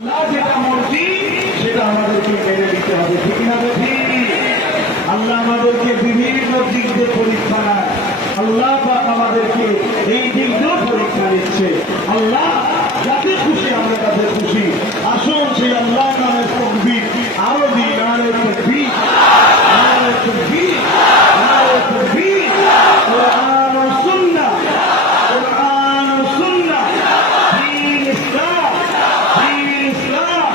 যেটা মর্জি সেটা আমাদেরকে মেনে নিতে হবে, ঠিক না ঠিক? আল্লাহ আমাদেরকে বিভিন্ন দিক দিয়ে পরীক্ষা নেয়। আল্লাহ পাক আমাদেরকে এই দিক দিয়েও পরীক্ষা নিচ্ছে। আল্লাহ যাতে খুশি আমরা তাতে খুশি। আসুন সেই আল্লাহ নামের তাকবীর আরো দিন, নারে তাকবীর, নারে তাকবীর, নারে তাকবীর। কোরআন ও সুন্নাহ, কোরআন ও সুন্নাহ, দ্বীন ইসলাম, দ্বীন ইসলাম।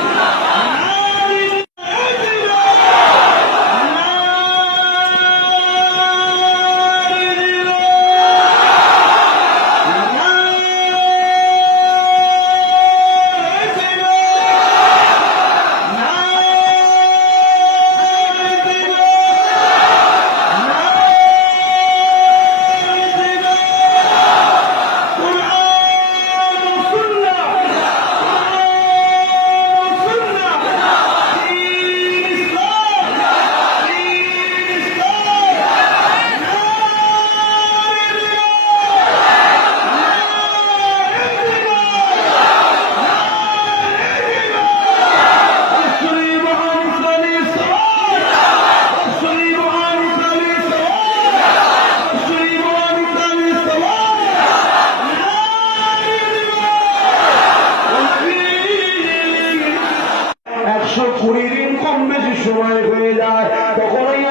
কম বেশি সময় হয়ে যায় তখন এই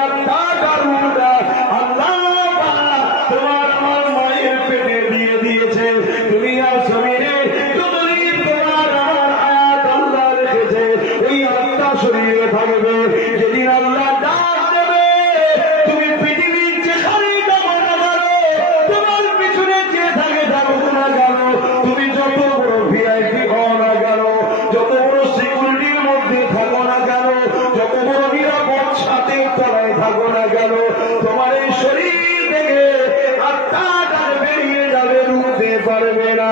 তোমার আমার মায়ের পেটে দিয়ে দিয়েছে। দুনিয়ার জমিনে যতদিন তোমার আমার হায়াত আল্লাহ রেখেছে, ওই আত্মা শরীরে থাকবে। যেদিন আল্লাহ ডাক দেবে, তুমি পৃথিবীর যেখানে যাবো না কেন, তোমার পিছনে যে থাকে থাকুক না কেন, তুমি যত বড় ভিআইপি হও না কেন, যত বড় সিকিউরিটির মধ্যে থাকো না কেন, যত বড় নিরাপদ ছাদের তলায় থাকো না কেন, তোমার এই শরীর থেকে আত্মাটা বেরিয়ে যাবে, রুখতে পারবে না।